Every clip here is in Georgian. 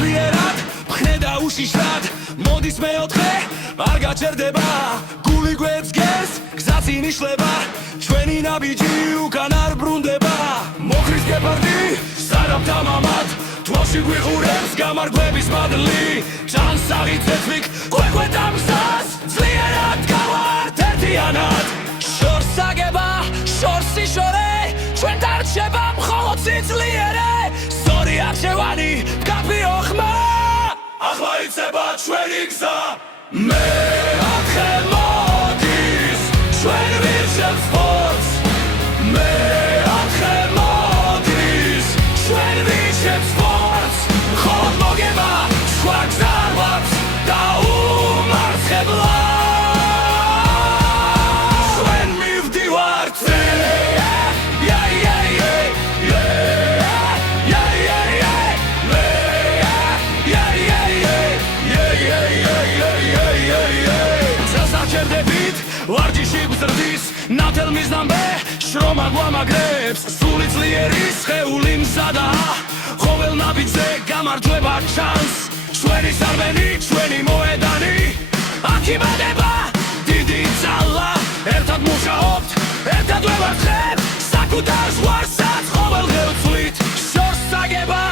ძლიერად ხნე და უშიშრად მოდის მეოთხე არ გაჩერდება გული გვეძგეს გზაც ინიშლება ჩვენი ნაბიჯი უკან არ ბრუნდება მოხრის გეპარდი სარაბთა მამად თვალში გვიყურებს გამარგვლების მადლი ჩანს აღიწეცვიქ ყვეყვე დამსას ძლიერად გავართ ერთიანად შორს აგება შორს იშორე ჩვენ დარჩება მხოლოდ სიძლიერე სწორი არჩევანი მკაფიო ხმა ახლა იცება ჩვენი გზა მეოთხე მოდის ჩვენ ვირჩევთ სპორტს მეოთხე მოდის ჩვენ ვირჩევთ სპორტს მხოლოდ მოგება სხვა გზა არ გვაქვს და უმარცხებლად ვარჯიში გზრდის ნათელმის დამბე შრომა გვამაგრებს სული ძლიერის სხეული მზადაა ყოველ ნაბიჯზე გამარჯვება ჩანს ჩვენი სარბენი ჩვენი მოედანი აქ იმედება დიდი ძალა ერთად მუშაობთ ერთად ვევარცხებთ საკუთარ ზღვარსაც ყოველდღე ვცვლით შორს აგება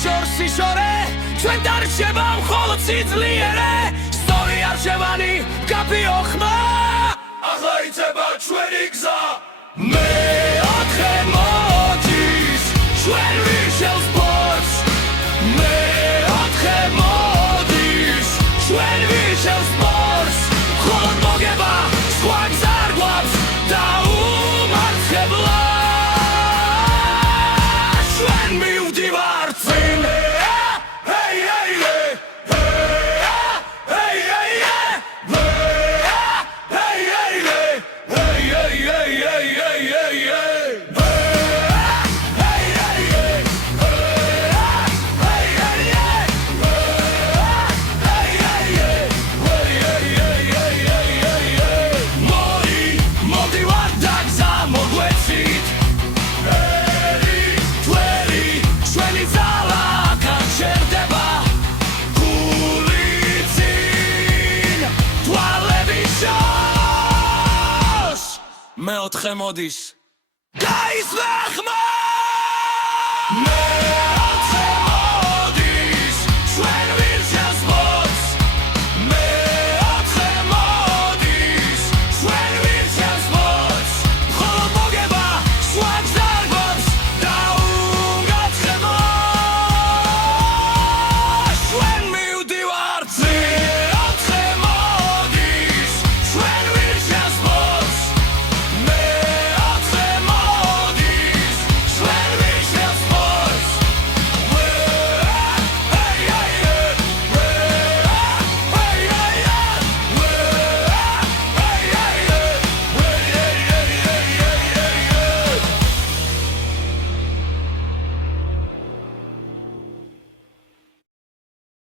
შორს იშორე ჩვენ დარჩება მხოლოდ სიძლიერე სწორი არჩევანი მკაფიო ხმა ახლა იცება ჩვენი გზა მეოთხე მოდის ჩვენ ვირჩევთ სპორტს მეოთხე მოდის ჩვენ ვირჩევთ სპორტს მხოლოდ მოგება სხვა გზა არ გვაქვს და უმარცხებლად ჩვენ მივდივართ წინ მეოთხე მოდის გაისვა ხმა